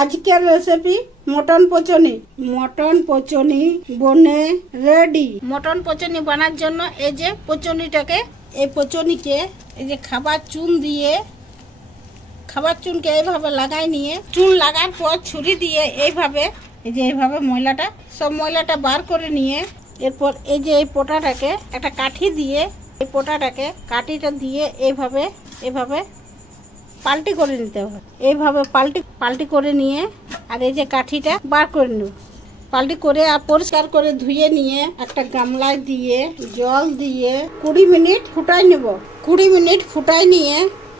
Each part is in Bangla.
আজকের রেসিপি মটন পচনি। মটন পচনি বনে রেডি। মটন পচনি বানার জন্য এই যে পচনিটাকে, এই পচনিকে এই যে খাবার চুনকে এইভাবে লাগাই নিয়ে, চুন লাগার পর ছুরি দিয়ে এইভাবে এইভাবে ময়লাটা বার করে নিয়ে, এরপর এই যে এই পোটাটাকে একটা কাঠি দিয়ে, এই পোটাটাকে কাঠিটা দিয়ে এইভাবে পাল্টি করে নিতে হবে। এইভাবে পাল্টি করে নিয়ে আর এই যে কাঠিটা বার করে নেব। পাল্টি করে আর পরিষ্কার করে ধুয়ে নিয়ে একটা গামলায় দিয়ে জল দিয়ে 20 মিনিট ফুটাই নেব। 20 মিনিট ফুটাই নিয়ে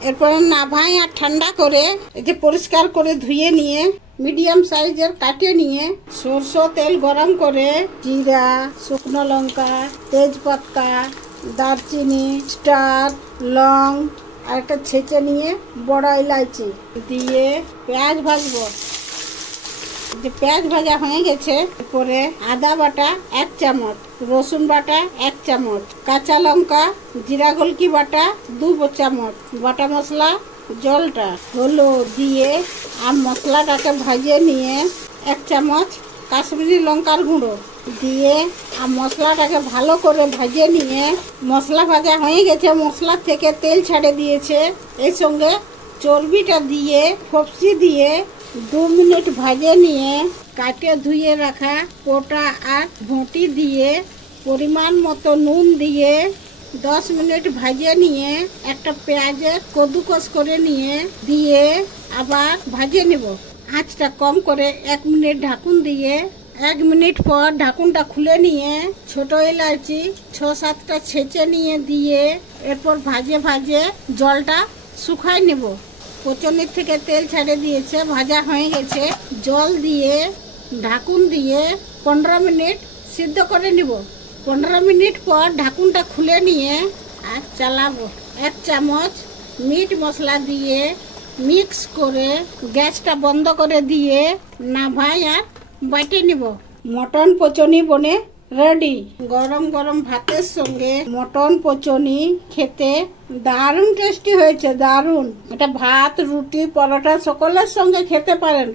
এরপরে নাভাই আর ঠান্ডা করে এই যে পরিষ্কার করে ধুয়ে নিয়ে মিডিয়াম সাইজের কাটে নিয়ে সরষের তেল গরম করে জিরা, শুকনো লঙ্কা, তেজপাতা, দারচিনি, স্টার, লং আর একটা ছেঁচে নিয়ে বড় ইলাইচি দিয়ে পেঁয়াজ ভাজবো। যে পেঁয়াজ ভাজা হয়ে গেছে, এরপরে আদা বাটা 1 চামচ, রসুন বাটা 1 চামচ, কাঁচা লঙ্কা, জিরা গোলকি বাটা 2 চামচ, বাটা মশলা, জলটা, হলুদ দিয়ে আর মশলাটাকে ভাজে নিয়ে 1 চামচ কাশ্মীরি লঙ্কার গুঁড়ো দিয়ে আর মশলাটাকে ভালো করে ভাজে নিয়ে, মশলা ভাজা হয়ে গেছে, মশলা থেকে তেল ছেড়ে দিয়েছে, এর সঙ্গে চর্বিটা দিয়ে ফপসি দিয়ে 2 মিনিট ভাজে নিয়ে কাটে ধুয়ে রাখা পোটা আর ভুঁটি দিয়ে পরিমাণ মতো নুন দিয়ে 10 মিনিট ভাজে নিয়ে একটা পেঁয়াজের কদ্দুকস করে নিয়ে দিয়ে আবার ভাজে নেব। আঁচটা কম করে 1 মিনিট ঢাকুন দিয়ে 1 মিনিট পর ঢাকুনটা খুলে নিয়ে ছোট এলাচি 6-7টা ছেঁচে নিয়ে দিয়ে এরপর ভাজে জলটা শুকাই নেব। পচনির থেকে তেল ছেড়ে দিয়েছে, ভাজা হয়ে গেছে, জল দিয়ে ঢাকুন দিয়ে 15 মিনিট সিদ্ধ করে নিব। 15 মিনিট পর ঢাকুনটা খুলে নিয়ে আর চালাবো। 1 চামচ মিট মশলা দিয়ে মিক্স করে গ্যাসটা বন্ধ করে দিয়ে নাভাই আর বাটে নিব। মটন পচনি বনে রেডি। গরম গরম ভাতের সঙ্গে মটন পচনি খেতে দারুণ টেস্টি হয়েছে, দারুণ। এটা ভাত, রুটি, পরোটা সকলের সঙ্গে খেতে পারেন।